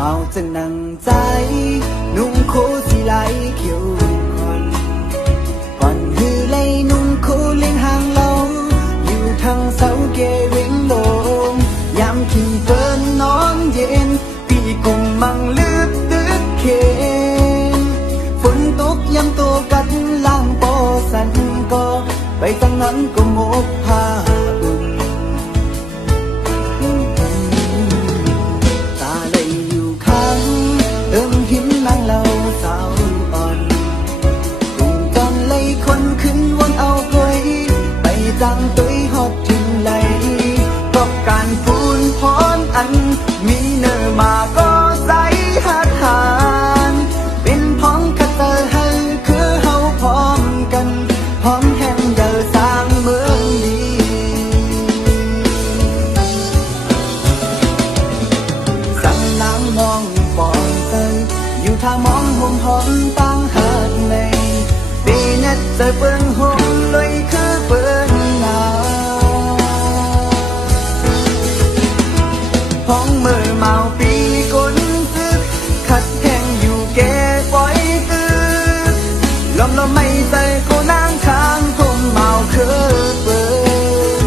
เมาจึงนั่งใจนุ่งโคสีไหลเขียวก่อนก่อนฮือเลยนุ่งโคเลี้ยงห่างเราอยู่ทางเสาเกวิงลงยามขิงเปิ้นนอนเย็นปีกุมมังลืบตึกเคนฝนตกยังโตกัดล่างปอสันก็ไปตั้งนั้นก็หมกผ้าอุ่นตาเลยอยู่ข้างหินนางเราสาวอ่อนกลุ่มตอนเลยคนขึ้นวนเอากล้วยไปจังตุยฮอดถึงไหลก็การพูนพรอันมีเนื้อมาก็ใส่หัดหานเป็นพ้องกระเตอให้คือเฮาพร้อมกันพร้อมแห่งเดินสร้างเมืองดีสั่งนางมองปอนเตยอยู่ทางมองห่มหอมตั้งหัดในปีนัดเจอเปิ้งห่มเลยคือเปิ้งหนาวห้องมือเมาปีก้นซึกขัดแข่งอยู่แก่ปล่อยตึกลมไม่ใจกูนางข้างผมเมาคือเปิ้ง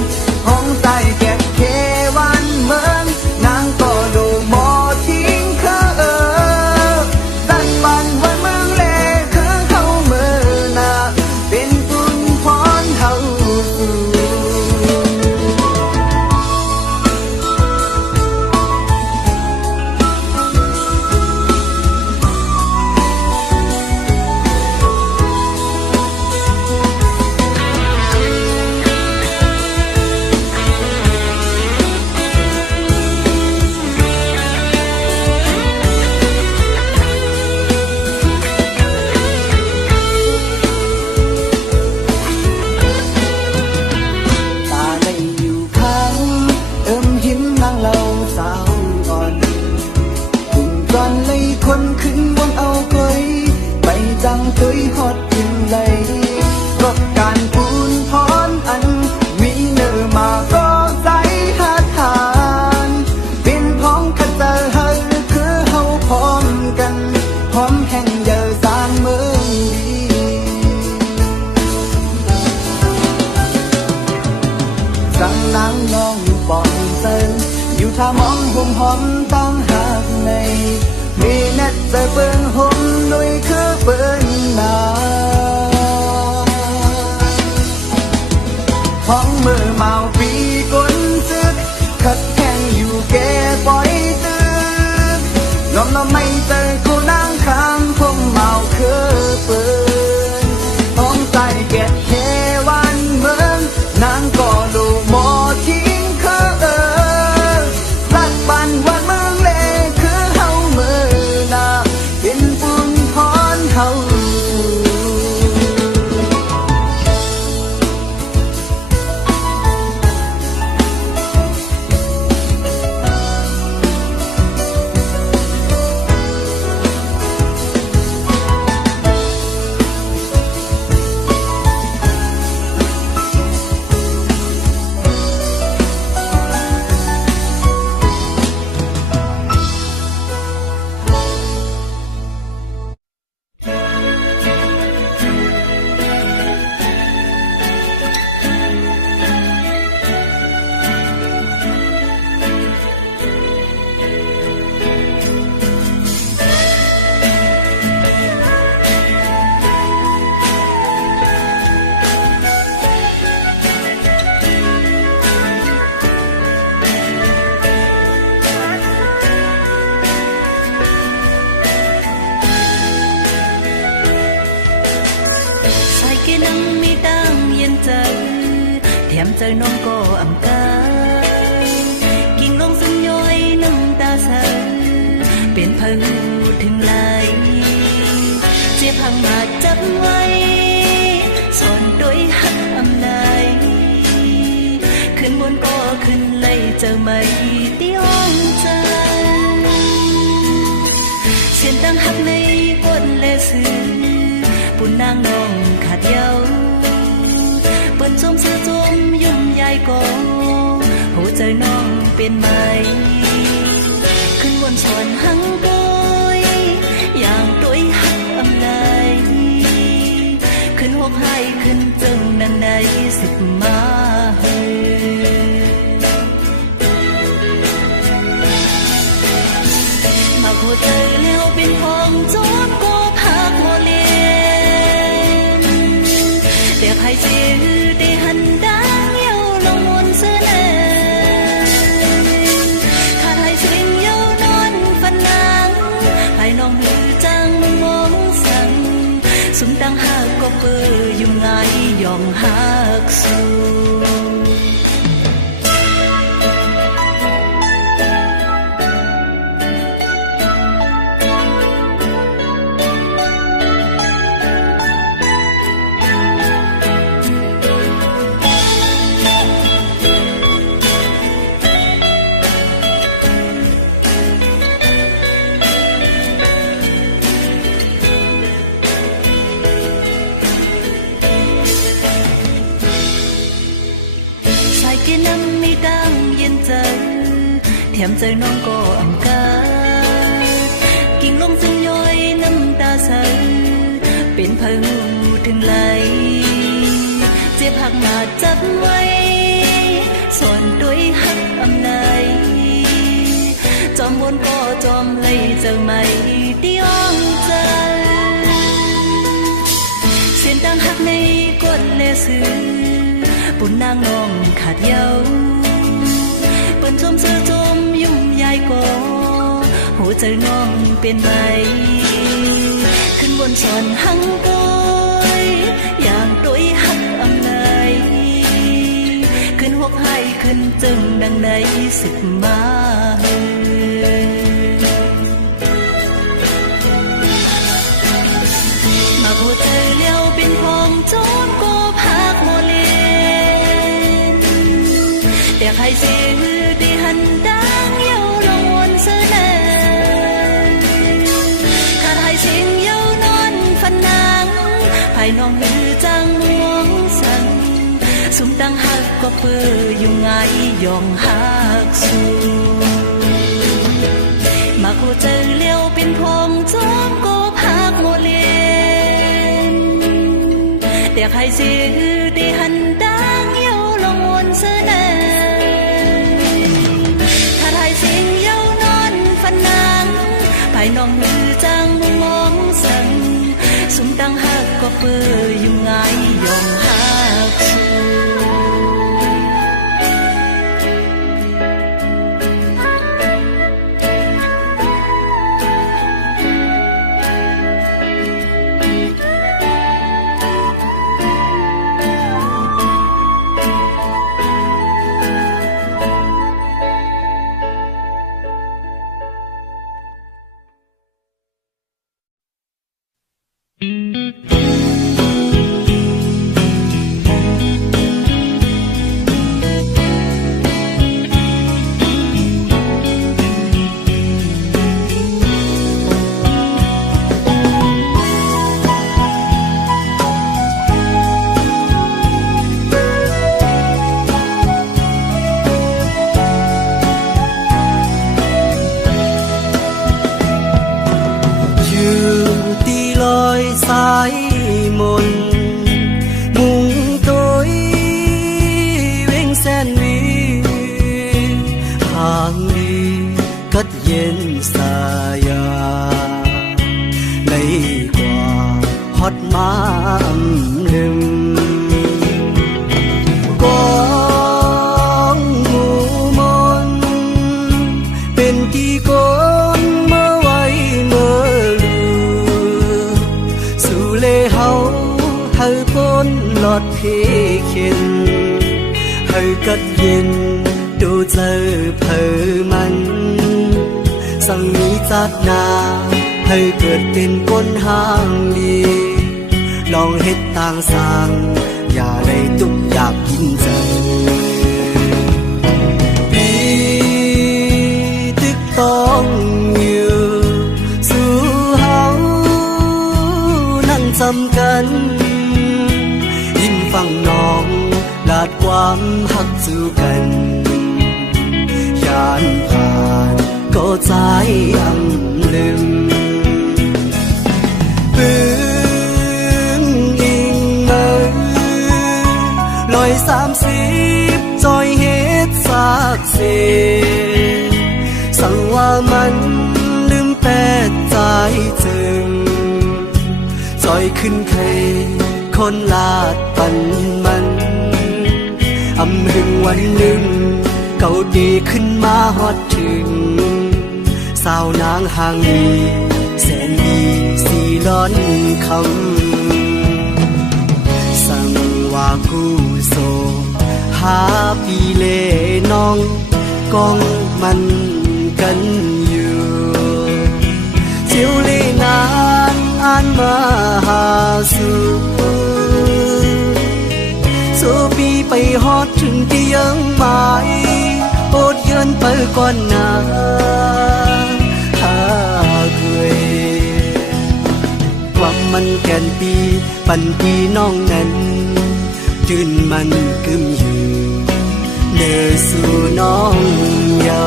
ห้องใส่แก่เควันเมืองนางก็ดูหมอทิ้งคือตัดปันวันเมืองเล่คือเขาเมื่อนาเป็นตุนพรเฮาสู่คนขึ้นบนเอากล้วยไปจังตุยฮอดถึงไหลก็การพูนพรอันมีเนื้อมาก็ใส่หัดหานเป็นพ้องขัดเจอให้คือเฮาพร้อมกันพร้อมแห่งเดินสร้างเมืองดีสั่งนางน้องปอนเซิงอยู่ท่ามองห่มหอมตั้งหักในมีนัดเจอเปิ้งห่มลุยคือเปิ้งหนาวห้องมือเมาปีก้นซึกขัดแข่งอยู่แก่ปล่อยตึกลมไม่เจอกูนางข้างผมเมาคือเปิ้งห้องใส่แก่แค่วันเมืองนางก็ดูหมอทิ้งคือรักบันวันเมืองเล่คือเฮาเมื่อนาเป็นบุญพรเฮาใจน้องก็อำกากิ่งลงซึ่งย้อยน้ำตาใสเป็นพายุถึงไหลเจ็บพังมาจับไว้สอนโดยหักอำนายขึ้นบนก็ขึ้นไล่เจอไม่ตีห้องใจเสียนตั้งหักในก้นและซื้อปุ่นนางน้องขาดเยาเปิดจมเสื้อจมยุ่มใหญ่ก็หัวใจน้องเป็นไหมขึ้นบน วนสวนหังกุยอย่างด้วยหักอำไลขึ้นหกให้ขึ้นจึงนันในสิบมาเฮมาโคเจอแล้วเป็นพองโจนก็พักโมเลนแต่ใครจื้อได้หันดังเย้าลงมนเสนอถ้าไทยสิงเย้านอนฝันนางให้น้องหือจังมองสั่งสุมตั้งหักก็เปื้ออยู่ไงยองหักสู้กินน้ำมีดังเย็นใจแถมใจน้องก็อ่ำกากิ่งลงซึ่งย้อยน้ำตาใสเป็นพายุถึงไหลเจ็บหักหนาจับไว้ส่วนด้วยหักอำไลจอมวนก็จอมเลยเจอไม่ที่อ้องใจเส้นตั้งหักในกดเลสื่อปุ่นนางน้องขาดเย้าเปิ้นชมเสื้อจมยุ่มยายก่อหัวใจน้องเป็นใบขึ้นบนสอนหังกุยอย่างด้วยหักอำไลขึ้นหกให้ขึ้นจึงดังในสิบมามาโบเจอเลี้ยวเป็นพองโจนก็พักโมเลแต่ใครเสียมือที่หันดังเย้าลงวนเสนอถ้าไทยเสียงเย้านอนฝันนางภายน้องหือจังมองสั่งสุมตั้งหักก็เปื้ออยู่ไงยองหักสู้มาโคเจอเลี้ยวเป็นพองจอมก็พักโมเลนแต่ใครเสียที่หันดังเย้าลงวนเสนอภายน้องหือจังมองสั่งสุมตั้งหักก็เปื้ออยู่ไงยองหักสู้ลองเฮ็ดต่างสร้างอย่าได้ตุกอยากกินใจปีตึกต้องอยู่สู่เฮานั่งจำกันยิ้มฟังน้องลาดความหักสู่กันยานผ่าน có trái âm lưng bưng in mơ lối xám xíp trôi hết xác xềสั่งว่ามันลืมแต่ใจจึงจอยขึ้นเคยคนลาดปันมันอำหึงวันหนึ่งเก่าดีขึ้นมาฮอดถึงสาวนางห่างดีแสนดีสีร้อนคำสั่งว่ากูโซหาปีเล่น้องกองมันกันอยู่เจียวเล่นานอ่านมาหาสู่โซปีไปฮอดถึงที่ยังหมายโอดเยินไปก่อนหน้าหาเคยความมันแก่นปีปันปีน้องนั้นจืนมันกึมอยู่เนื้อสู่น้องเยา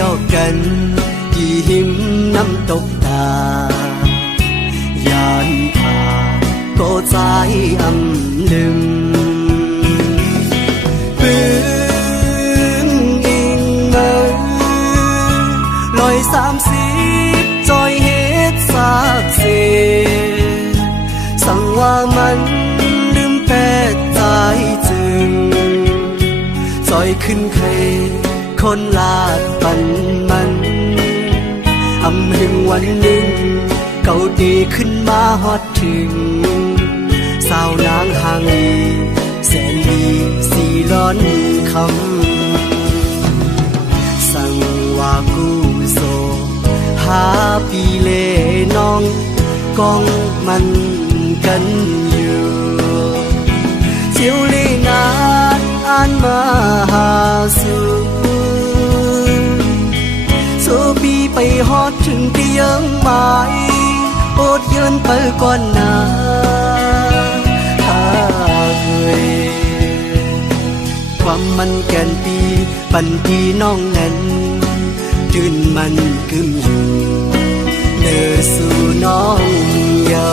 ย่อกันที่หิมน้ำตกตายานพาก็ใจอำลึงปืนอิงเมอลอย30จอยเฮ็ดซากเสสั่งว่ามันลืมแต่ใจจึงจอยขึ้นเคยคนลาดปันมันอำหึงวันหนึ่งเก่าดีขึ้นมาฮอดถึงสาวนางห่างดีแสนดีสีร้อนคำสั่งว่ากูโซหาปีเล่น้องกองมันกันอยู่เจียวเล่นานอ่านมาหาสู่โซบีไปฮอดถึงที่ยังหมายโอดเยินไปก่อนหน้าหาเคยความมันแก่นปีปันปีน้องนั้นจืนมันกึมอยู่เนื้อสู่น้องเยา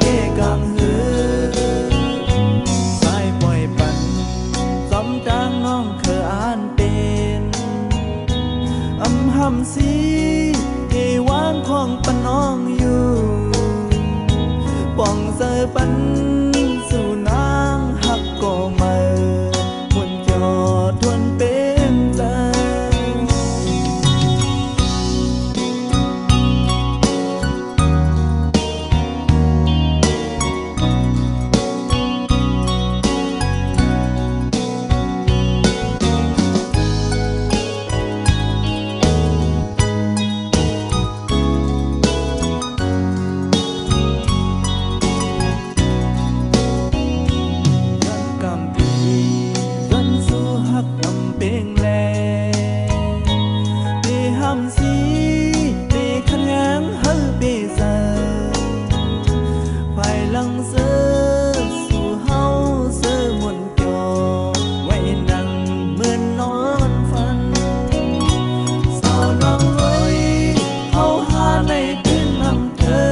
เกกังหือสายปล่อยปั่นจอมจางน้องเคยอ่านเป็นอำหำสีเอวางของปะน้องอยู่ป่องเสอปันสู่นางหักก็มาหมุนจอทวนเป็นใจ กำปียันสู้หักนำเป็งแลเดห้ำสีเดขันแหงฮัลเบเซอภายหลังเสือสู่เฮาเสือมนจอไว้นั่งเหมือนนอนฝันสาวน้องเอ้ยเฮาหาในคืนนำเธอ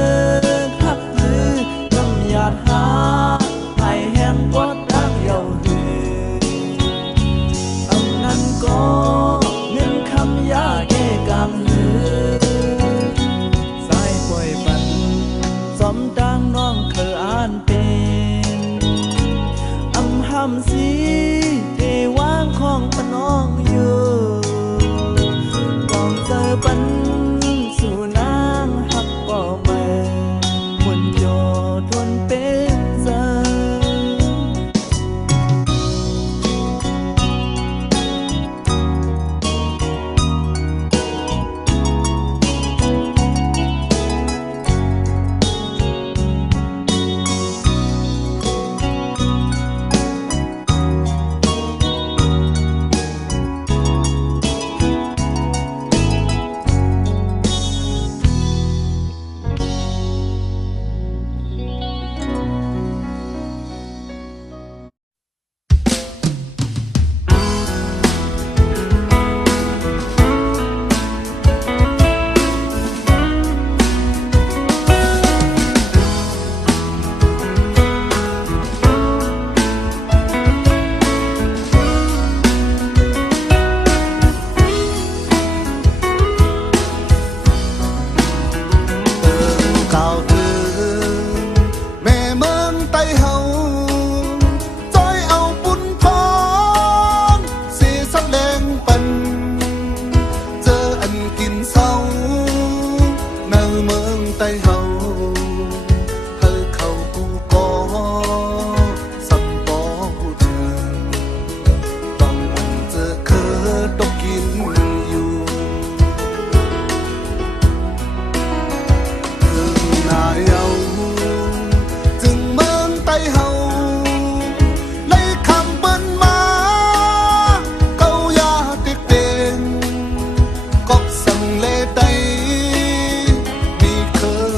หักลือนำหยาดหาให้แหงกดดังเยาหืออำนั้นก็เงินคำยาแก้กางหือสายปล่อยปันสมจางน้องเคยอ่านเป็นอำหำสีเอวางของปะน้องอยู่กองเจอปันสู่นางหักก็มาหมุนโยทวนเป็นเจอ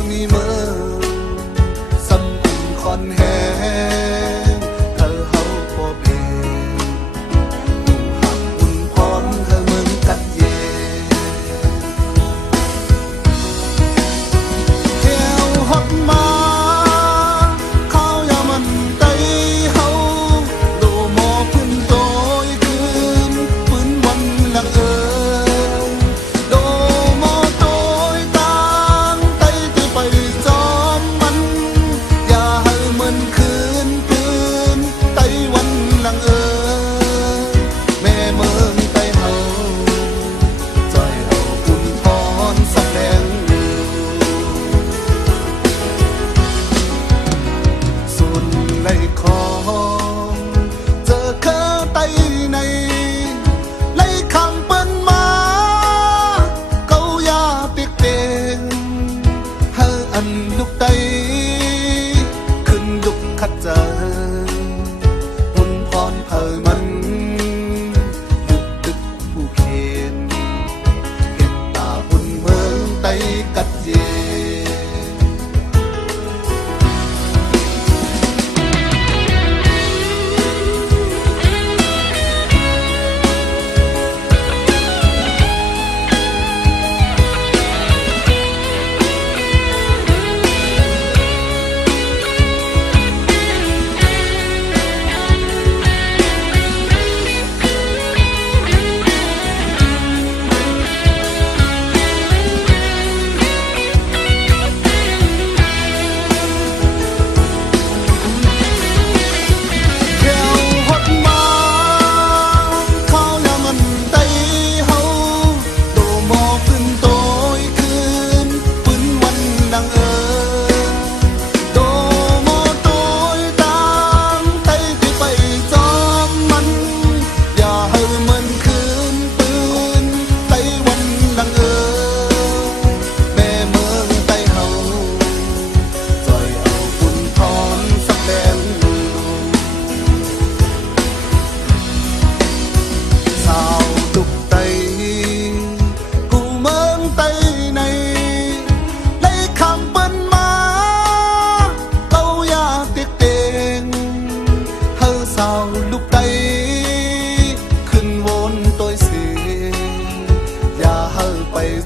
มี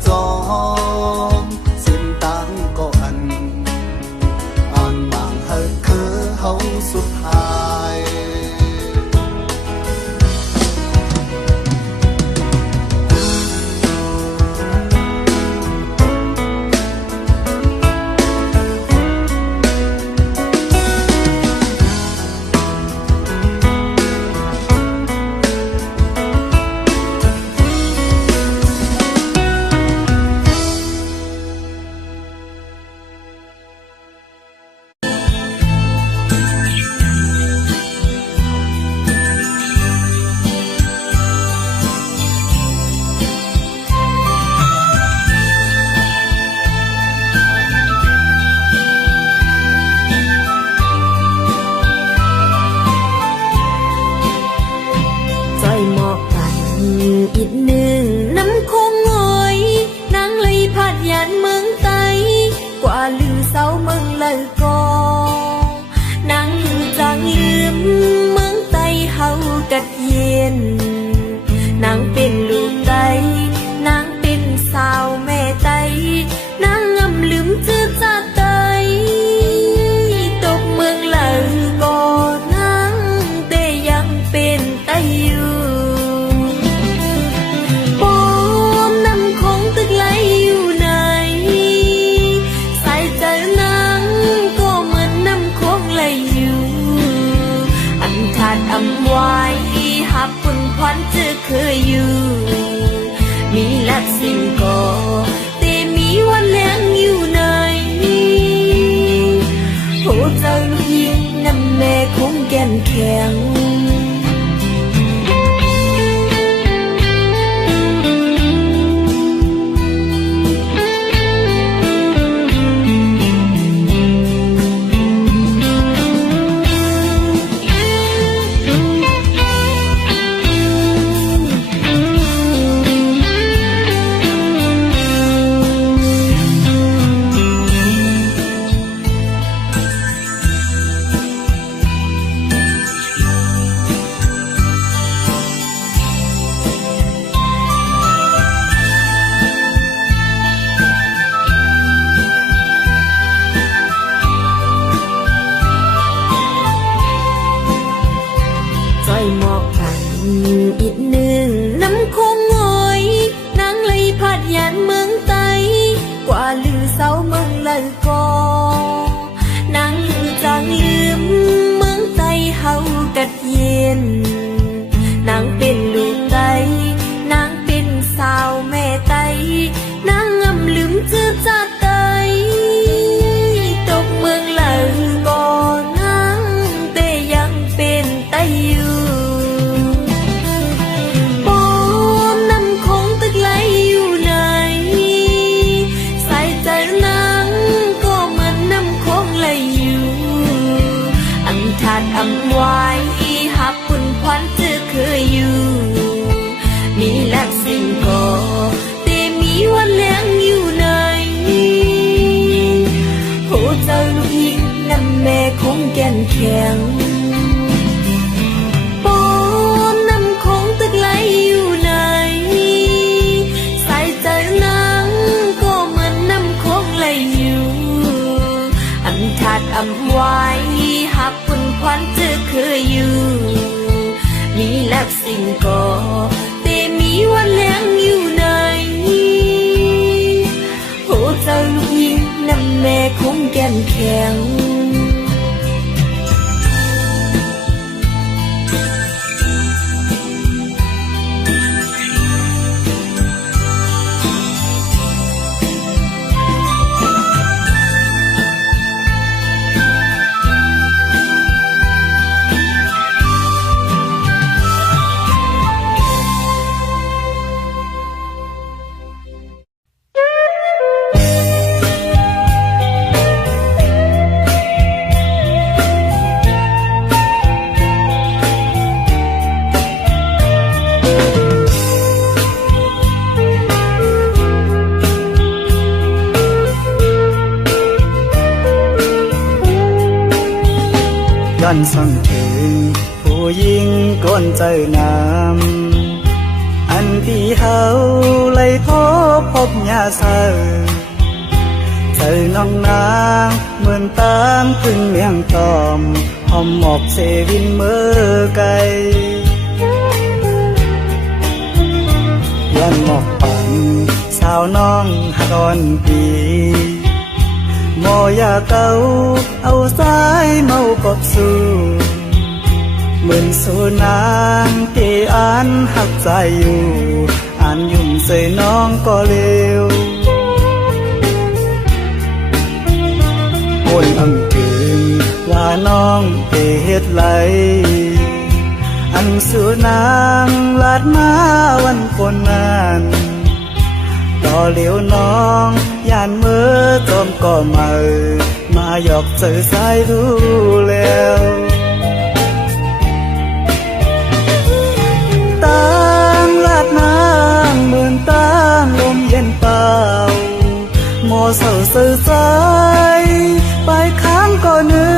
จองสิ้นตังก็อันบางเฮาคือเฮาสุดท้ายอีกหนึ่งน้ำคงงอยนางเลยพัดยันเมืองไตกว่าลือเสาเมืองเลยก็นางจางลืมเมืองไตเฮากัดเย็นนางเป็นลูกไตนางเป็นสาวแม่ไตนางงำลืมจื้อจ้าไตตกเมืองเลยก็นางแต่ยังเป็นไตอยู่อำไว้หับปุ่นควันจะเคยอยู่มีลักสิ่งก่อแต่มีวันแรงอยู่ในโหเจ้าลูกยิงน้ำแม่คงแก่นแข็งอีกหนึ่งน้ำคงงอยนางเลยพัดยันเมืองไตกว่าลือเสาเมืองเลยก็นางจางลืมเมืองไตเฮากัดเย็นนางเป็นลูกไตนางเป็นสาวแม่ไตนางงำลืมจื้อจ้าไตตกเมืองเลยก็นางแต่ยังเป็นไตอยู่อำไว้หักปุ่นควันจะเคยอยู่มีลักสิ่งก่อแต่มีวันแรงอยู่ในโหเจ้าลูกยิงน้ำแม่คงแก่นแข็งปอนน้ำคงตึกไหลอยู่ในสายใจนางก็เหมือนน้ำคงไหลอยู่อันขาดอำไว้หักปุ่นควันจะเคยอยู่มีลักสิ่งก่อแต่มีวันแรงอยู่ในโหเจ้าลูกยิงน้ำแม่คงแก่นแข็ง กันสังเกตผู้หญิงก้นใจน้ำอ อันที่เฮาไล่ทบพบยาเสอเจอน้องนางเหมือนตามขึ้นเมียงตอมหอมหมอกเซวินเมื่อไกลยันหมอกปั่นสาวน้องหาดอนปีหมอยาเก่าเอาสายเมากบสู่เหมือนสูนางที่อ่านหักใจอยู่อ่านยุ่มใส่น้องก็เร็วคนอำกืนว่าน้องเตเฮ็ดไหลอันสูนางลาดมาวันคนนั้นต่อเหลียวน้องย่านเมื่อจอมก็มาหยอกเจอสายรู้แล้วลาดน้ำเหมือนตามลมเย็นเปล่าโมเศร้าเสื่อใจไปค้างก็นึ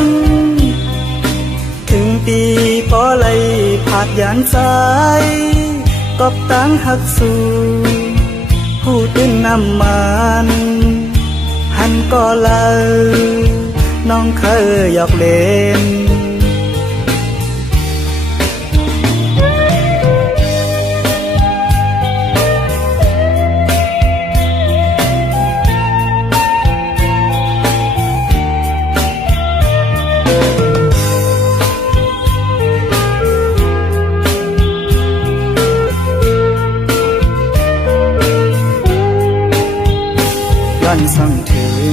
งถึงปีปอไหลผาดยานสายกบตั้งหักสู่ผู้ตื่นน้ำมันหันก็เลยน้องเคยหยอกเล่นสั่งถึง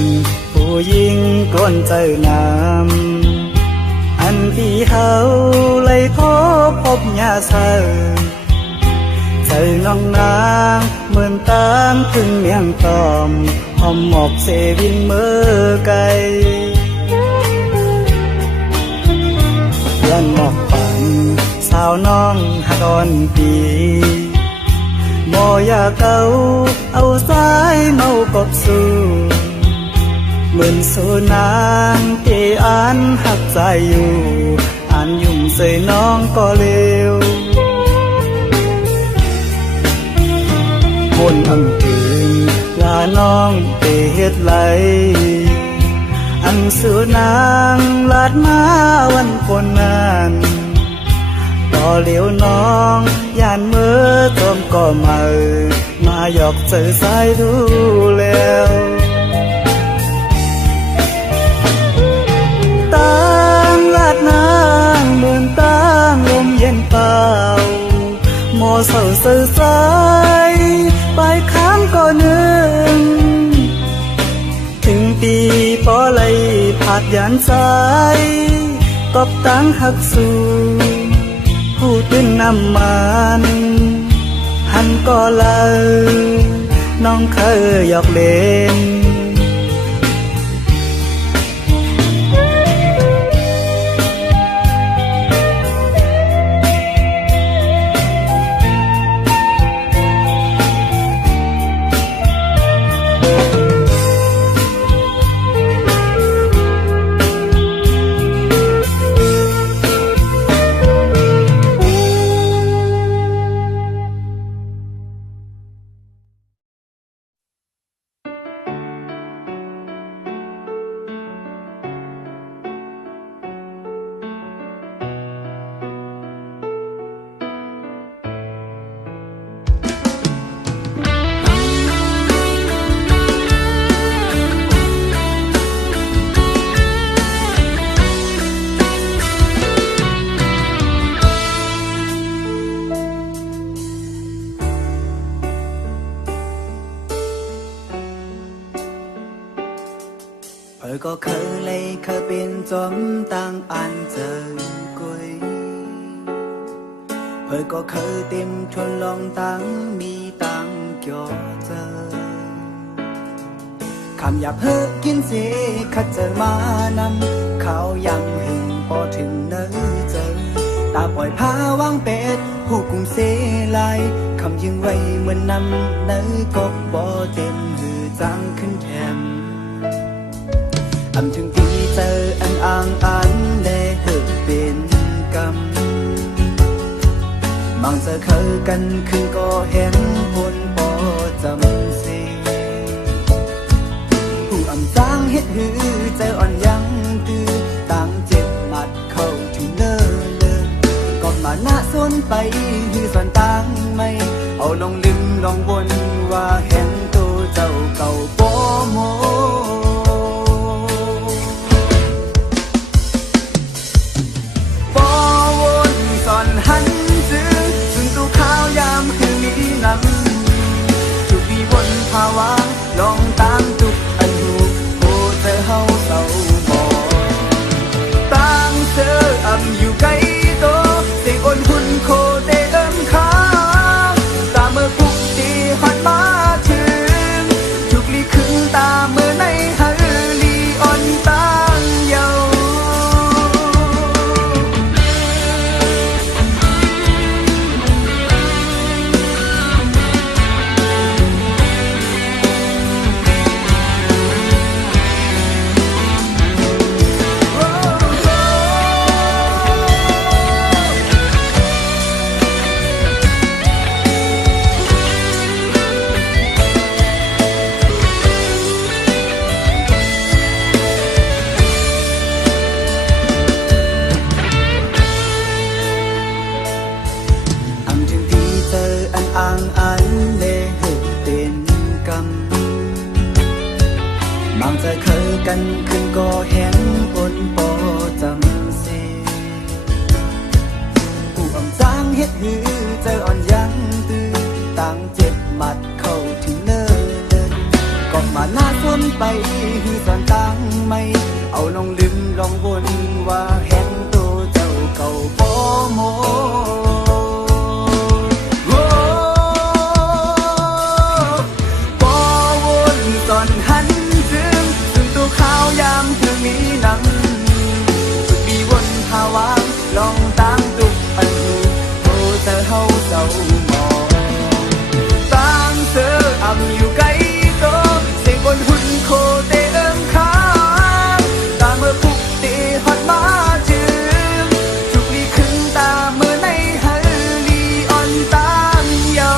ผู้หญิงก้นเจอน้ำอันที่เฮาไล่ทบพบยาเสอเจอน้องนางเหมือนตามขึ้นเมียงตอมหอมหมอกเซวินเมื่อไกลยันหมอกปั่นสาวน้องหาดอนปีหมอยาเก่าเอาสายเมากบสู่เหมือนสูนางที่อ่านหักใจอยู่อ่านยุ่มใส่น้องก็เร็วคนอำกืนว่าน้องเตเฮ็ดไหลอันสูนางลาดมาวันคนนั้นต่อเหลียวน้องย่านเมื่อจอมก็มาหยอกเจอสายรู้แล้วตั้งลาดนางเหมือนตั้งลมเย็นเปล่าโมเศร้าเสื่อใจไปค้างก็นึงถึงปีปอไหลผาดยานสายกบตั้งหักสู่ผู้ตื่นน้ำมันหันก็เลยน้องเคยหยอกเล่น Hơi có khờ lấy khờ bên chóm tăng ăn giờ quay Hơi có khờ tìm chuồn lòng tăng mi tăng cho giờ Khám nhập hơi kiến dễ khát giờ mà năm Khao yang hình bỏถึง nơi giờ Ta bòi phá vang bệt hù cùng xế lại Khám dừng vây mượn năm nơi cốc bỏ thêm hư giang khinh thèmถึงที่เจออันอ่างอันได้เถิดเป็นกรรมบางใจ จะเคยกันคือก็เห็นผลบ่จำสิผู้อำจางเฮ็ดหือใจอ่อนยังตื้อต่างเจ็บหมัดเข้าถึงเลิศก็มาหน้าสนไปหือส่วนต่างไม่เอาลองลืมลองวนว่าเห็นตัวเจ้าเก่าบ่โมบ่วนสอนหันจื้อซึ่งตัวข้าวยามคือมีนำจุกมีวนภาวะลองตามจุกอันหูโบเธอเฮาเศร้าหมอตั้งเธออำอยู่ไกลโตเสียงอ่อนหุ่นโคเตเอิมค้าตาเมื่อพุกตีหันมาถึงจุกลีขึ้นตาเมื่อในฮาลีอ่อนตั้งเยาอำถึงที่เธออันอ่างอันเลเหตุเป็นกรรมมังจะเคยกันขึ้นก็เห็นผลบ่จำสิผู้อำจางเฮ็ดหือเจออ่อนยังตื้อต่างเจ็บหมัดเข้าถึงเนินก็มาหน้าสนไปหือส่วนต่างไม่เอาลองลืมลองวนว่าเห็นตัวเจ้าเก่าบ่โมตอนหันจึงซึ่งตัวข้าวยามคือมีนำสุดมีวนภาวะลองตามตุกอันหูโบเธอเฮาเศร้าหมอตั้งเธออำอยู่ไกลโตเสียงบนหุ่นโคเตเอิมค้าตาเมื่อพุกตีฮอดมาจึงจุกลีขึ้นตาเมื่อในฮาลีอ่อนตั้งเยา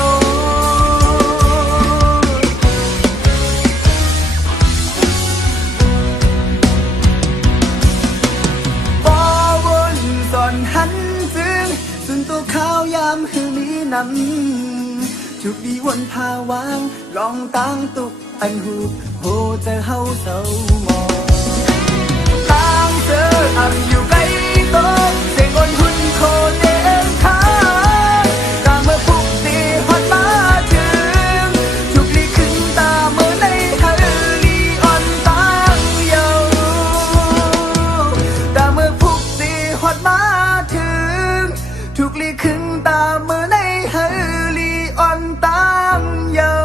หันซึ่งซึ่งตัวข้าวยามคือมีนำจุกดีวนพาวางลองตั้งตุกอันหูโหเจอเฮาเศร้าหมอตั้งเจออำอยู่ไกลโตเสียงอ่อนหุ่นโคเตเอิมค้าตาเมื่อพุกตีฮอดมาถึงจุกลีขึ้นตาเมื่อในฮาลีอ่อนตั้งเยาตาเมื่อพุกตีฮอดมาทุกลีขึ้นตาเมื่อในฮาลีอ่อนตั้งเยา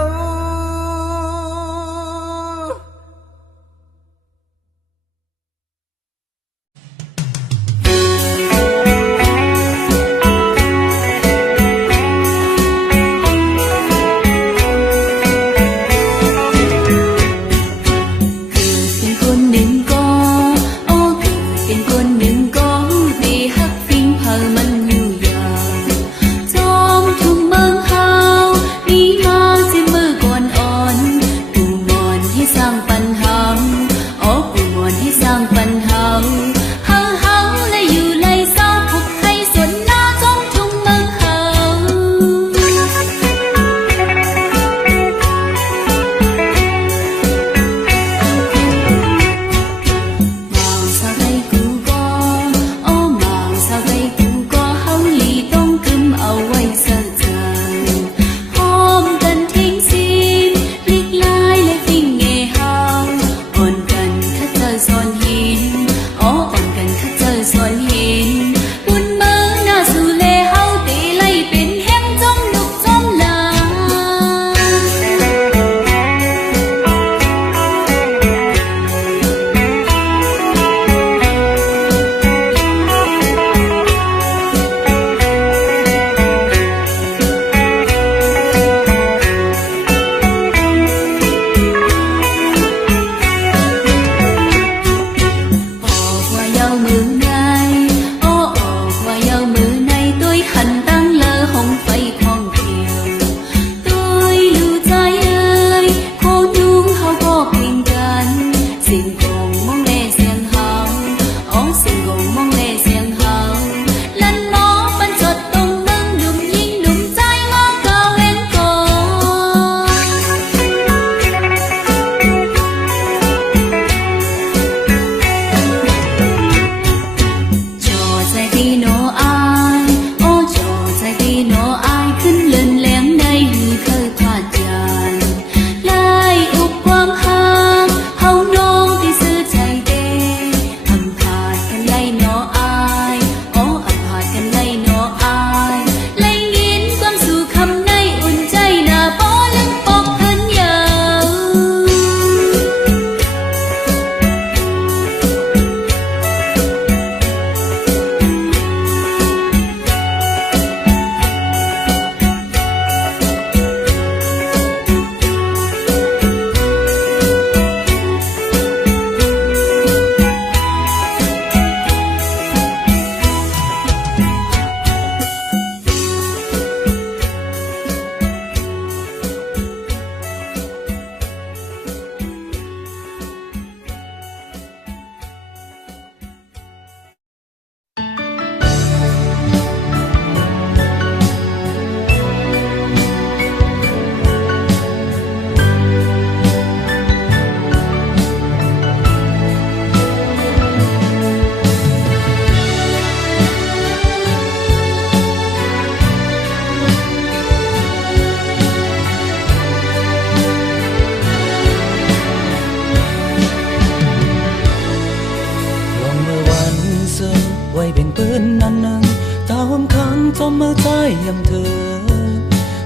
ยำเธอ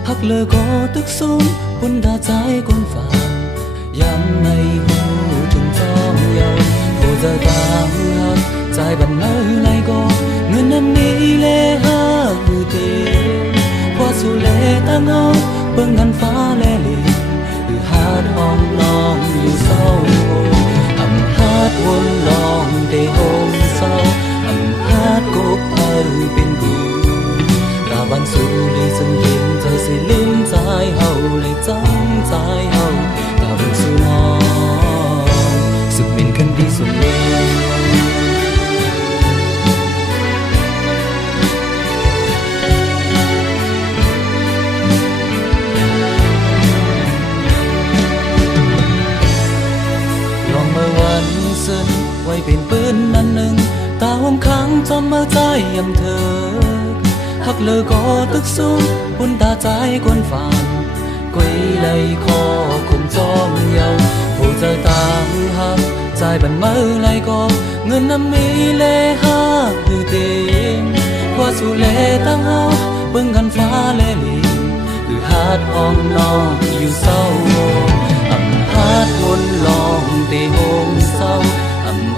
ฮักเลยก็ตึกสูงคุณดาใจคนฝ่ายำในหูถึงท้องเยาผู้จะตามฮักใจบันเนอในก็เงินน้ำนี้เลฮักมือเดียวพอสู่เลตั้งเอาเบิ่งกันฟ้าแลลีหาดห้องลองอยู่เศร้าอำหาดวนลองได้โฮมเศร้าอำหาดกบเพิ่งเป็นกูตาบันสูลีซึ่งเห็นเธอสิลืมใจเฮาเลยจังใจเฮาตาบันสูนองสุดเป็นคันดีสุดเลยไว้เป็นปืนนันหนึ่งตาหวมค้างจอมมาใจยำเธอหักเลยก็ตึกสูงบุญตาใจคนฝานกุยเลยคอคุมจอมเยาผู้เจอตามหักใจบันมือเลยก็เงินน้ำมีเลหักคือเต็มว่าสู่เลตั้งเฮาเบิ่งกันฟ้าเลลีคือหาดห้องนองอยู่เศร้าอำหาดวนลองเตโฮมเศร้า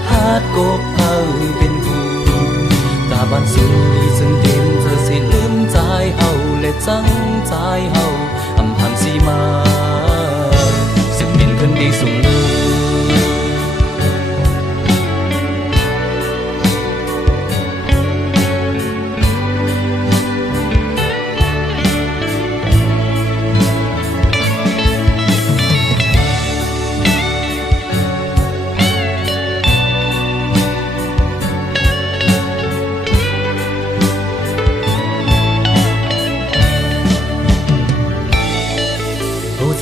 หาดกบเพิ่งเป็นกูตาบ้านสูลีซึ่งเต็มเธอสิลืมใจเฮาและจังใจเฮาอำหันสีมาซึ่งเป็นคนดีสูงเลย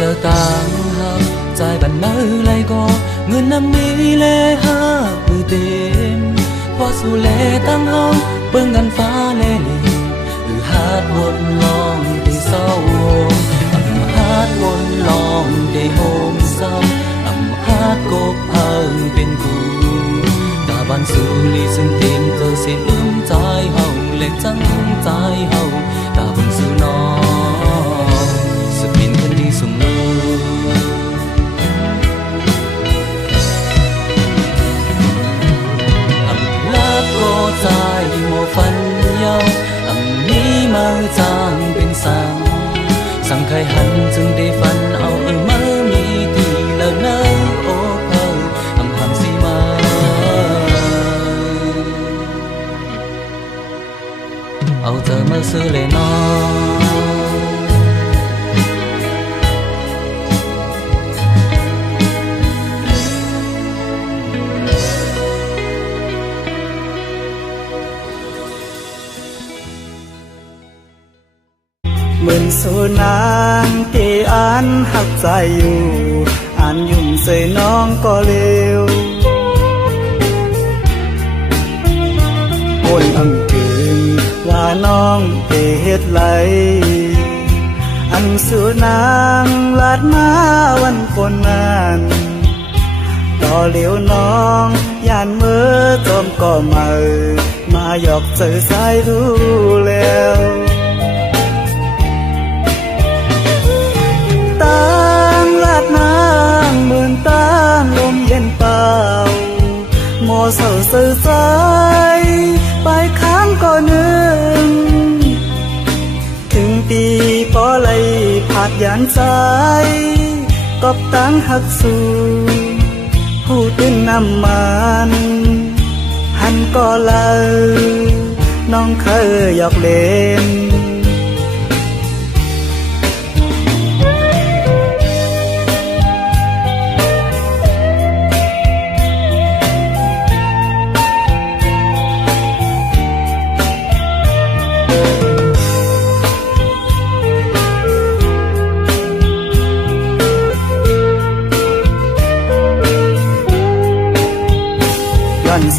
จะต่างหักใจบันมือเลยก็เงินน้ำมีเลหักคือเต็มพอสู่เลตั้งเฮาเบิ่งกันฟ้าเลลีคือหาดวนลองได้เศร้าอำหาดวนลองได้โฮมเศร้าอำหาดกบเพิ่งเป็นกูตาบ้านสูลีซึ่งเต็มเธอสิลืมใจเฮาและจังใจเฮาตาบ้านสูน้องสุดเป็นคนดีสมบูรณ์อำลาก็ใจโมฟันเยาอำนี้มาจางเป็นสั่งใครหันจึงได้ฟันเอามามีตีแล้วเนอโอ้เธออำหันสีมาเอาเธอมาซื้อเลยน้องเหมือนสูนางที่อ่านหักใจอยู่อ่านยุ่มใส่น้องก็เร็วโอนอังกึงว่าน้องเตเฮ็ดไหลอันสูนางลาดมาวันฝนนั้นต่อเหลียวน้องย่านมือจอมก็มาหยอกเจอสายรู้แล้วลาดนางเหมือนตางลมเย็นเปล่าโมเศร้าเสื่อใจไปค้างก็นึงถึงปีปอไหลผาดยานใจกอบตั้งหักสู่ผู้ตื่นน้ำมันหันก็เลยน้องเคยหยอกเล่น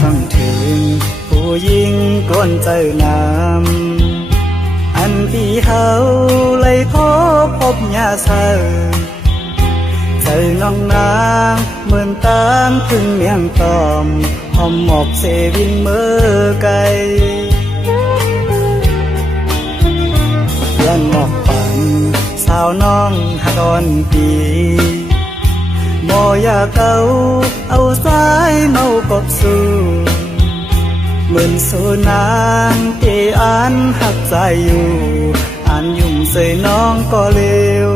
สั่งถึงผู้หญิงก้นเจอนำอันที่เฮาเลยพบยาเธอเจอน้องนางเหมือนตามถึงเมียงตอมหอมหมอกเสวินเมื่อไกล อนปีบ่อยากเอาสายเมากบสู่เหมือนโซนางที่อ่านหักใจอยู่อ่านยุ่งใส่น้องก็เร็ว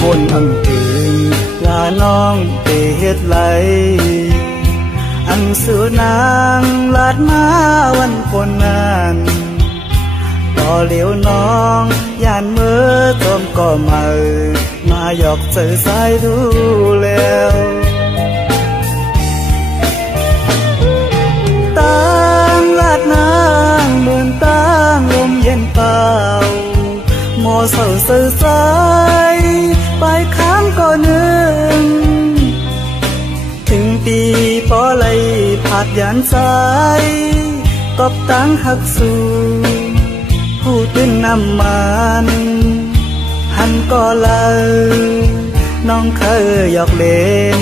คนอำถึงลาน้องไปเฮ็ดไหลอันสูนางลาดมาวันคนนั้นต่อเหลียวน้องย่านมือจมก็มาหยอกเจอสายดูแล้วต่างลาดนางเหมือนต่างลมเย็นเปล่าหมอเศร้าเสื่อสายไปข้ามก็นึงถึงปีปอไหลผัดยานสายกบตั้งหักสู่ผู้ตื่นน้ำมันหันก็เลยน้องเคยหยอกเล่น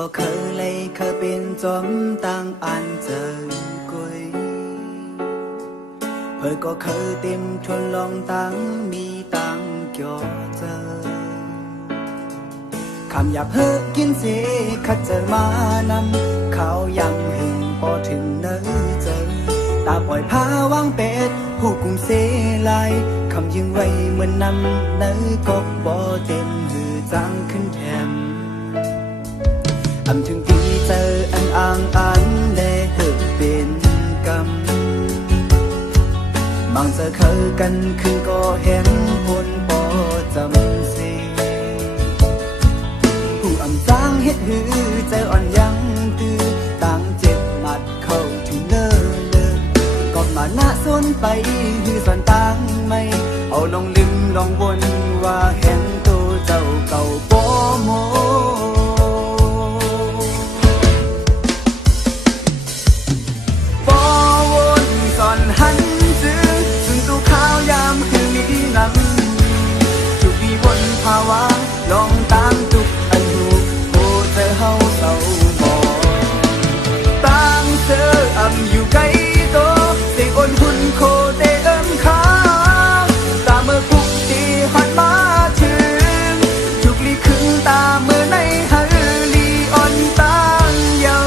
ก็เคยเลยเคยเป็นจอมตั้งอันเจอกวยก็เคยเต็มทนลองตั้งมีตั้งเกี่ยวเจอคำหยาบกินเสขัดเจอมานำเขายังหึงพอถึงเนื้อเจอตาปล่อยผ้าวางเป็ดผู้กุมเสลายคำยิงไว้เหมือนนำเนื้อกบบ่เต็มหือจังขึ้นแถมถึงที่เจออันอ่างอันและเหตุเป็นกรรมบางจะเคยกันคือก็เห็นผลพอจำสิผู้อ่ำจางเฮ็ดหือใจอ่อนยังตื้อต่างเจ็บหมัดเข้าถึงเลิศก็มาหน้าส้นไปหือส่วนต่างไม่เอาลองลืมลองวนว่าเห็นตัวเจ้าเก่าโปโมสอนหันจื้อซึ่งตู้ข้าวยามคือมีนำทุกปีบนภาวะลองตามทุกอันหูโบเจอเฮาเศร้าหมอตั้งเธออยู่ไกลโตเสียงอ่อนหุ่นโคเตเอิ้มค้าตาเมื่อพุกตีหันมาถึงทุกลีคืนตาเมื่อในหาลีอ่อนตั้งเยา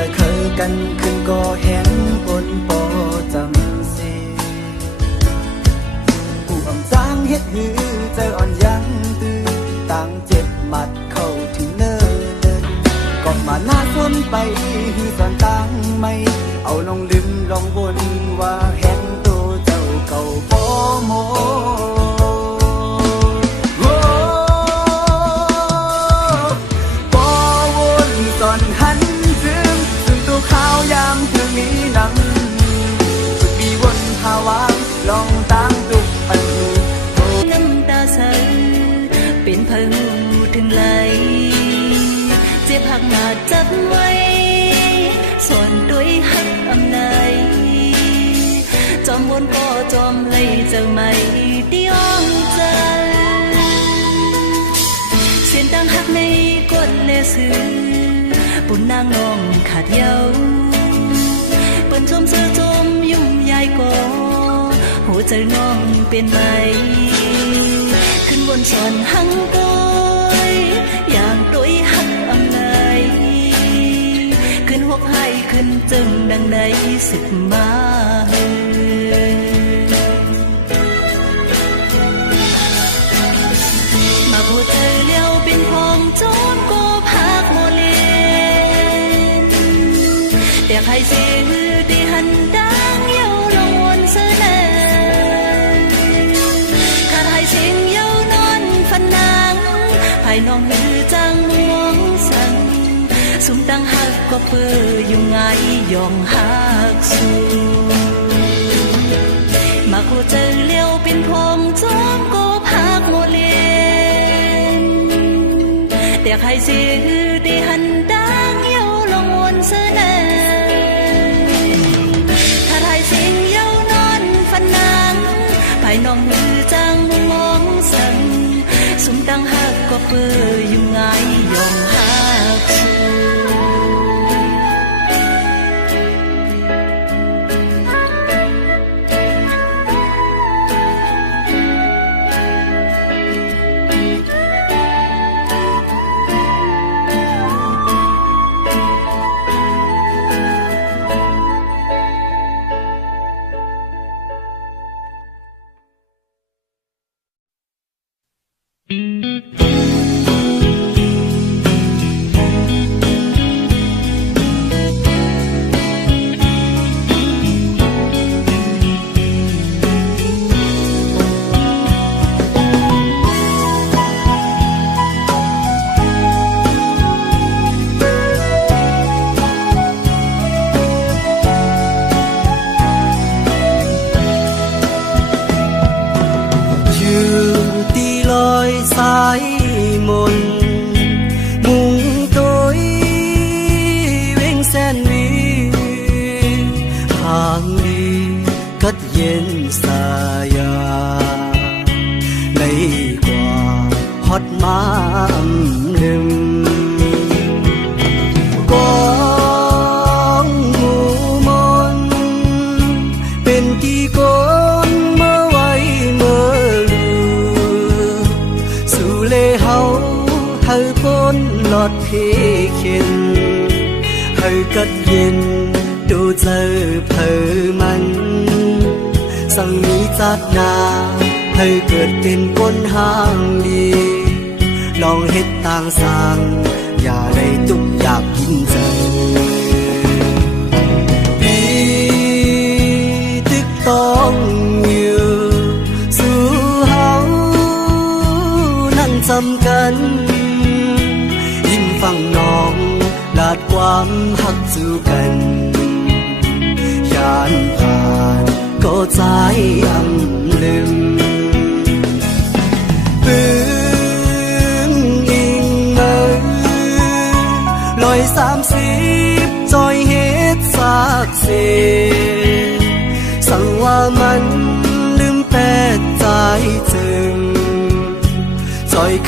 จะเคยกันขึ้นก็เห็นผลพอจำเสผู้อ่ำจางเฮ็ดหือใจอ่อนยังตื้อต่างเจ็บหมัดเข้าถึงเนินก็มาหน้าส้นไปหือส่วนต่างไม่เอาลองลืมลองวนว่าเห็นตัวเจ้าเก่าโปโมตอนหันจึงตัวข้าวยา ยถึงไหลเจ็บหักหนาจับไว้สอนด้วยหักอำนายจอมวนก็จอมเลยเจอไม่ที่อ้องใจเสียนดังหักในกดเลสือปุ่นนางน้องขาดเยาเปิ้นชมซื้อจมยุ่มยายก่อหัวใจน้องเป็นไหมขึ้นบนสอนหังกอยอย่างตัวหักอำนายขึ้นหกให้ขึ้นจึงดังใดสึกมามาพูดเธอเลี้ยวเป็นพองโจนก็พักโมเลนแต่ใครเสียหือที่หันดังเยาลงวนเสนขาดให้เสียงเยานอนฝันนางภายน้องหือจังมองสั่งสุ่มตั้งหักก็เปื้ออยู่ไงยองหักสูมาคู่เจอเลี้ยวเป็นพองโจมก็พักโมเลนแต่ใครเสียหือที่หันดังเยาลงวนเสนถ้าไทยเสียงเยาวนอนฝันนางภายน้องหือจังมองสั่งสุ่มตั้งหักก็เปื้ออยู่ไงยองหักสู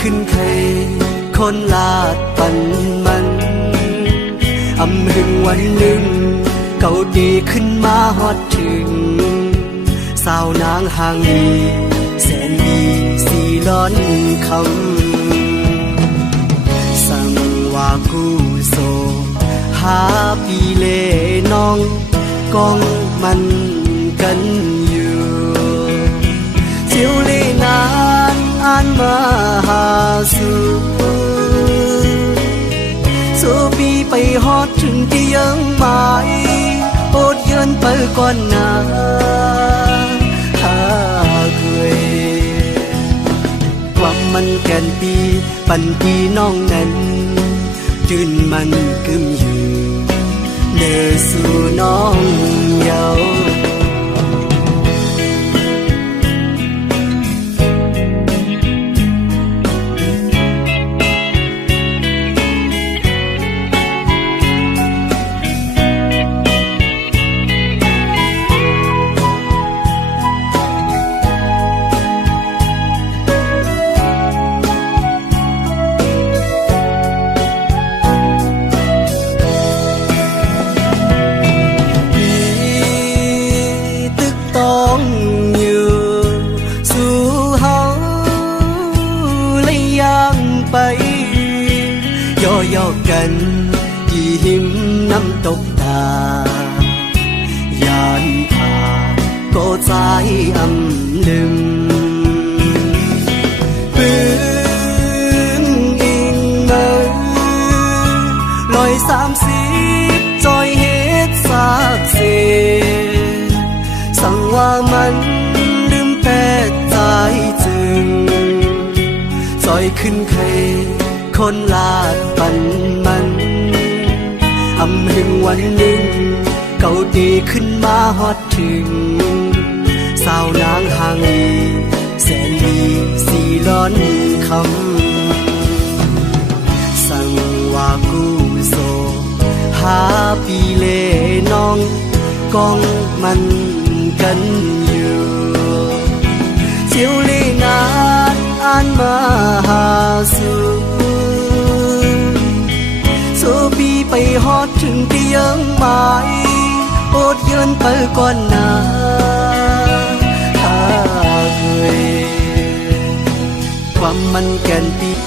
ขึ้นเคยคนลาดปันมันอำหึงวันหนึ่งเก่าดีขึ้นมาฮอดถึงสาวนางห่างดีแสนดีสีล้อนคำสั่งว่ากูโซหาปีเลน้องกองมันกันอยู่เที่ยวเลนานอ่านมาหาสู่โซปีไปฮอดถึงที่ยังหมายโอดเยินไปก่อนนาหาเคยความมันแก่นปีปันปีน้องนั้นจืนมันกึมอยู่เนื้อสู่น้องเยา ย่างไปย่อกันที่หิมน้ำตกตายานผ่าก็ใจอำลึงปืนอิงเมอ130จอยเฮ็ดซากเสสั่งว่ามันลืมแปดใจจึงจอยขึ้นเคคนลาดปันมันอำหึงวันหนึ่งเก่าดีขึ้นมาฮอดถึงสาวนางห่างลีแสนดีสีร้อนคำสั่งว่ากูโซหาปีเลน้องกองมันกันอยู่เจียวเลนานอ่านมาหาสู่โซบีไปฮอดถึงที่ยังหมายโอดเยินไปก่อนนะหาเงยความมันแก่นปี เ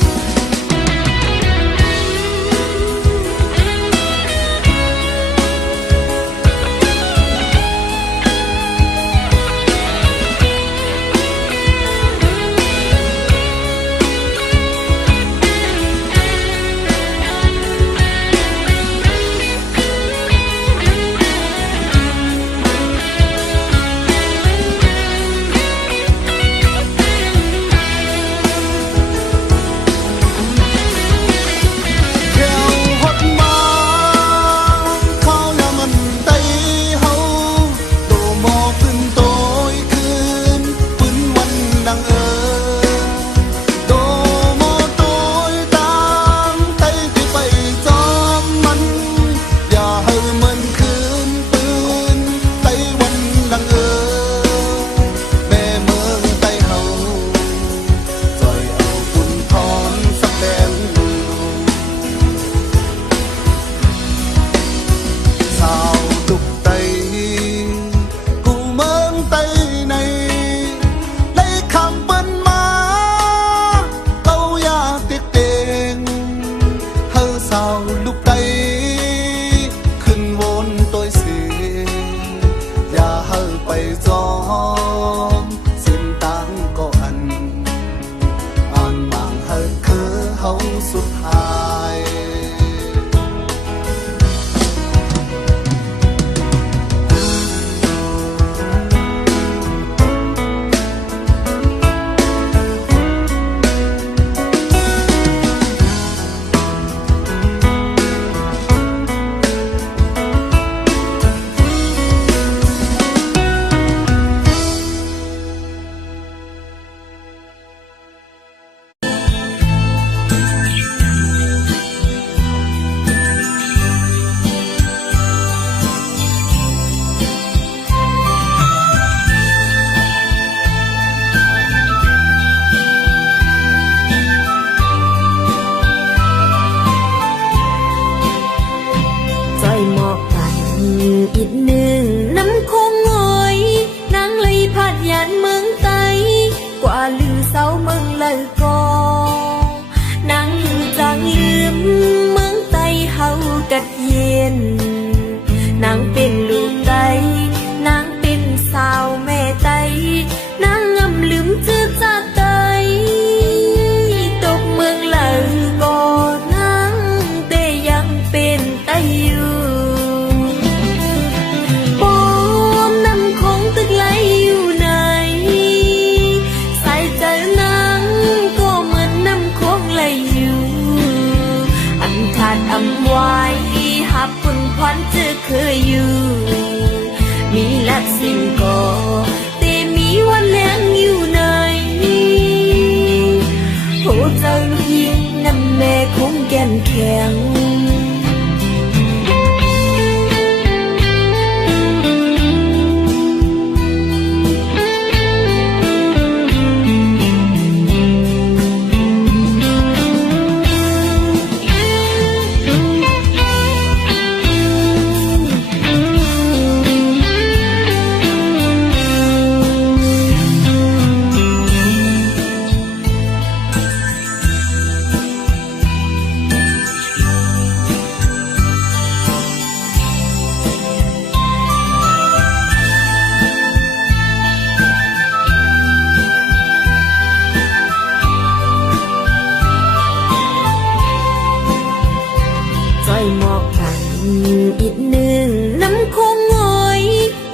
อีกหนึ่งน้ำคงงอย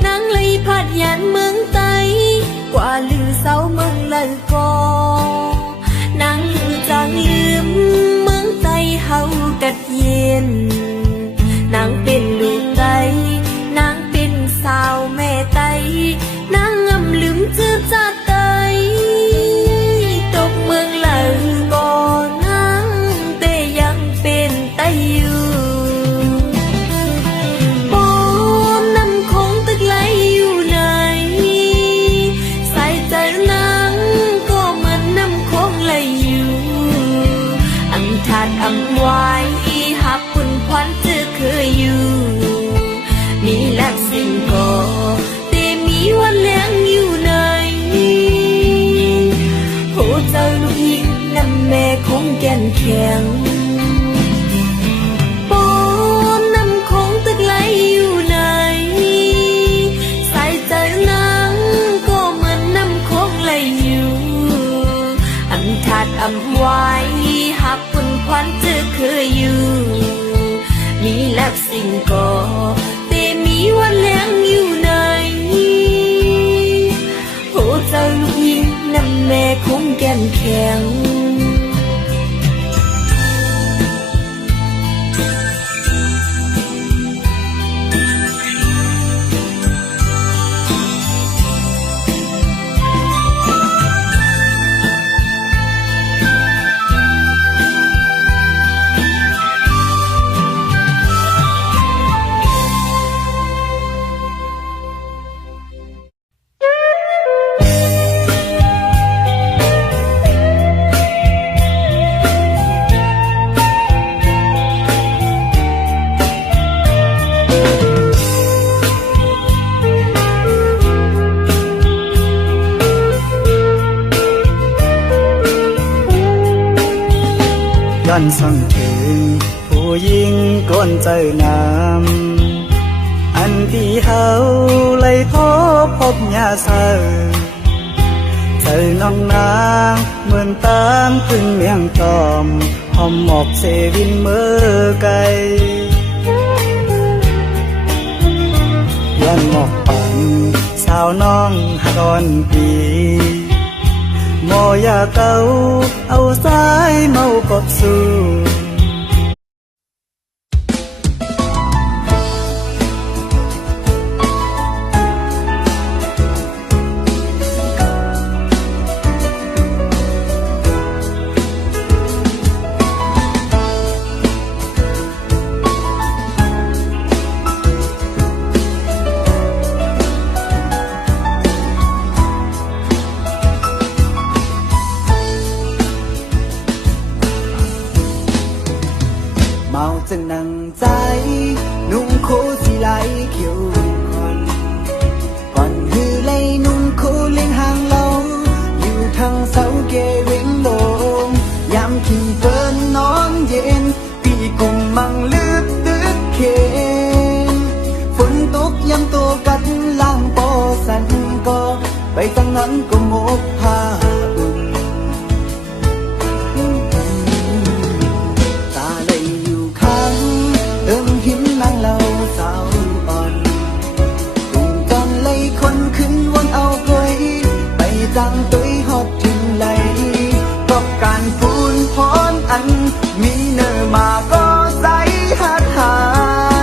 นางเลยพัดยานเมืองไตกว่าลือเสาเมืองเลยก็นางจางลืมเมืองไตเฮากัดเย็นนางเป็นลูกไตนางเป็นสาวแม่ไตนางงำลืมจื้อจัดไตตกเมืองเลยก็นางแต่ยังเป็นไตอยู่ปอมน้ำคงตึกไหลอยู่ไหนสายใจนางก็เหมือนน้ำคงไหลอยู่อังทานอำไว้หักคุณควันเจอเคยอยู่มีแลบสิ่งก็แต่มีวันแรงอยู่ไหนผู้เจ้าลูกหญิงน้ำแม่คงแก่นแข็งปอมน้ำคงตึกไหลอยู่ไหนสายใจนางก็เหมือนน้ำคงไหลอยู่อันขาดอำไว้หักคุณควันเจอเคยอยู่มีแลบสิ่งก็แต่มีวันแรงอยู่ไหนผู้เจ้าลูกหญิงน้ำแม่คงแก่นแข็งย้อนส่องถึงผู้หญิงก้นเจอน้ำอันที่เฮาเลยขอพบยาเสอเจอน้องนางเหมือนตามขึ้นเมียงตอมหอมหมอกเซวินเมื่อไกลย้อนหมอกปันสาวน้องหักอ่อนปีมอยาเก่าเอาสายเมากบสู่ จึงนั่งใจนุ่งโคสีไหลเขียวก่อนฮือเลยนุ่งโคเลี้ยงห่างลงอยู่ทางเสาเกวิงลงยามขิงเฟินนอนเย็นปีกุ่มมังลืบตึกเคนฝนตกยามโตกัดล่างปอสันก็ไปตั้งนั้นก็หมกผ้าอุ่นนางเล่าสาวอ่อนกลุ่มจอนเลยคนขึ้นวนเอากล้วยไปจังตุยหอดถึงไหลเพราะการพูนพรอันมีเนื้อมาก็ใสหัดหา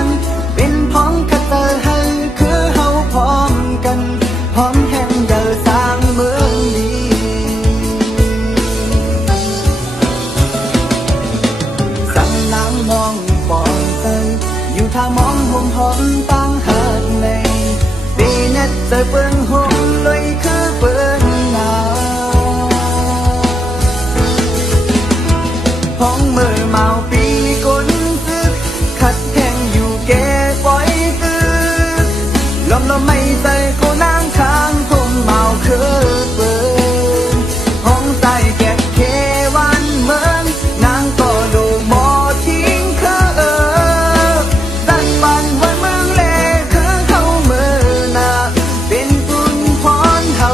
นเป็นพ้องกระเตอให้คือเฮาพร้อมกันพร้อมแห่งเดินสร้างเมืองดีสั่งน้ำมองปอนเตยอยู่ท่ามองห่มหอมตั้งหัดในปีนัดเจอเปิ้งห่มเลยคือเปิ้งหนาวห้องมือเมาปีก้นซึกขัดแข่งอยู่แก่ปล่อยตึกลมไม่ใส่กูนางข้างผมเมาคือเปิ้งห้องใส่แก็บเควันเมืองนางก็ดูหมอทิ้งคือบ้านวันเมืองเล่คือเขาเมื่อนาเป็นบุญพรเฮา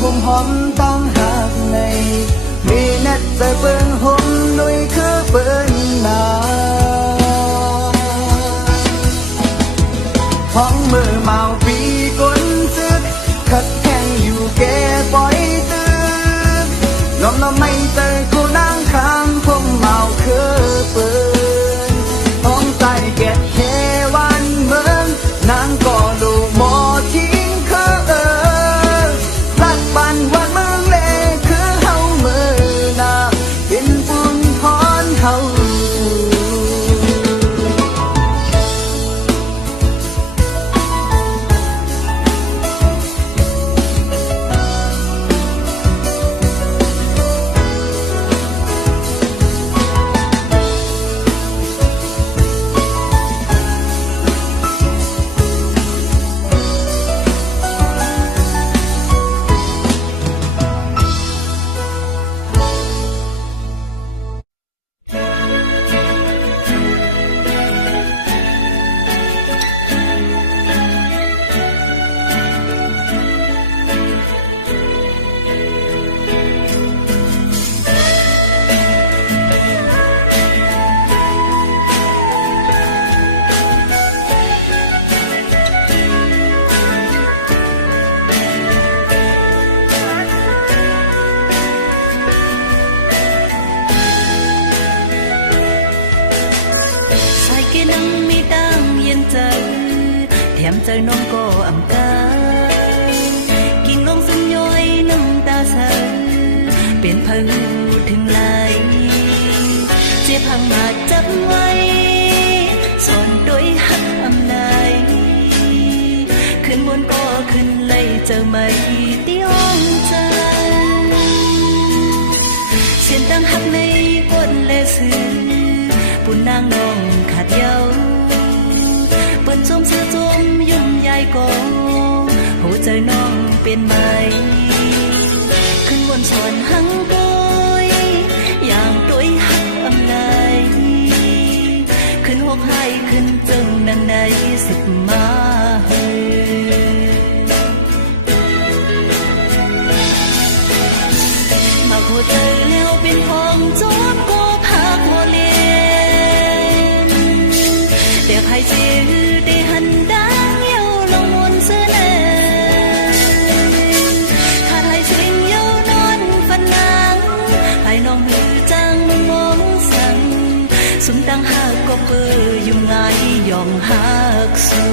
ห่มหอมตั้งหากในมีเน็ตใจเปิ้นห่มนุยคือเปิ้นนาท้องมือเมาปีก้นซึกขัดแข่งอยู่แก่ปล่อยตึกน้องน้ำไม่เจอกูนั่งข้างผมเมาคือเปิ้นท้องใจแก่แค่วันเมืองนางก็ลูกหมอทิ้งคือรักบ้านวันเมืองเลคือเฮามือนาเป็นบุญพรเฮาnắng mi đang yên trời thèm trời non cô ẩm ca kinh long sinh nhoi nâng ta sờ biển phơiถึงไหลเจ็บหังมาจับไว้สอนด้วยหักอำไลขึ้นบนก็ขึ้นเลยเจอไม่ที่ห้องใจเสียงดังหักในก้นเลสื่อปุ่นนางนองขาดเยาเปิดจมเสื้อจมยุ่งใหญ่ก็หัวใจน้องเป็นไหมขึ้นบนสวนหังโกยอย่างตัวหักอำไลขึ้นหกให้ขึ้นจึงนันในสิบมาเฮมาหัวใจแล้วเป็นของจบก็พักหัวเลี้ยแต่ใครจื้อได้หันดังเยาลงมนเสนอขาดให้สิ่งเยานอนฝันนางภายน้องมือจังมองสั่งสุมดังหักก็เปื่อยุ่งง่ายยอมหักสู้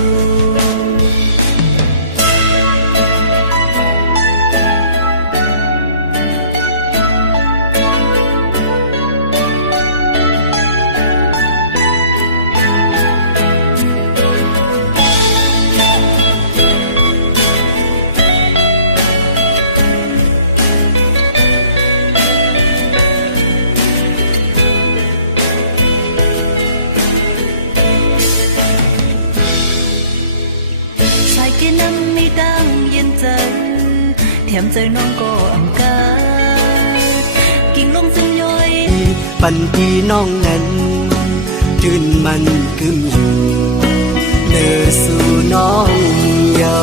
cái năm mi đang yên trời thèm trời non có ẩm ca kinh long sinh nhoi ปันพี่น้องนั้นจืนมันกึมอยู่เนื้อสู่น้องเยา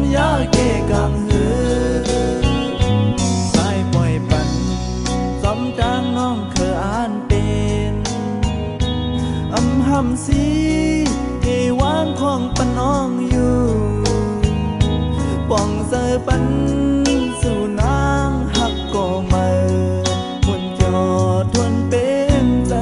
ำยาเกกังหือสายปล่อยปันสมจางน้องเคยอ่านเป็นอำหำสีเอวางของปนน้องอยู่ป่องเสอปันสู่นางหักก็มามุนจอทวนเป็นใจ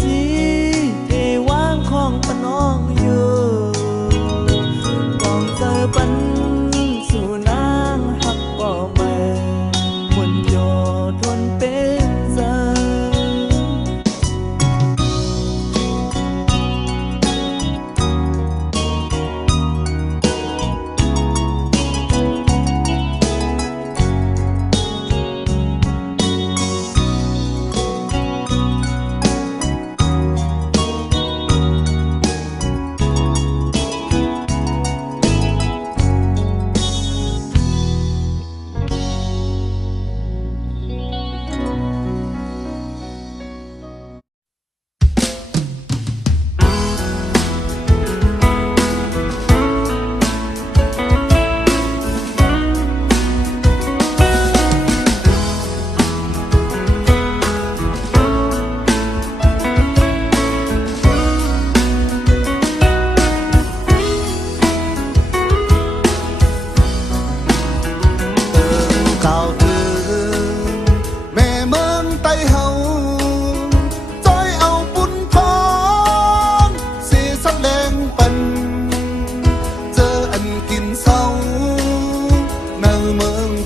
สีเทวางของปนองอยู่กองเจอปันสู่นางหักบ่แม่มุนโยทวนเป็นใจ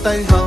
tay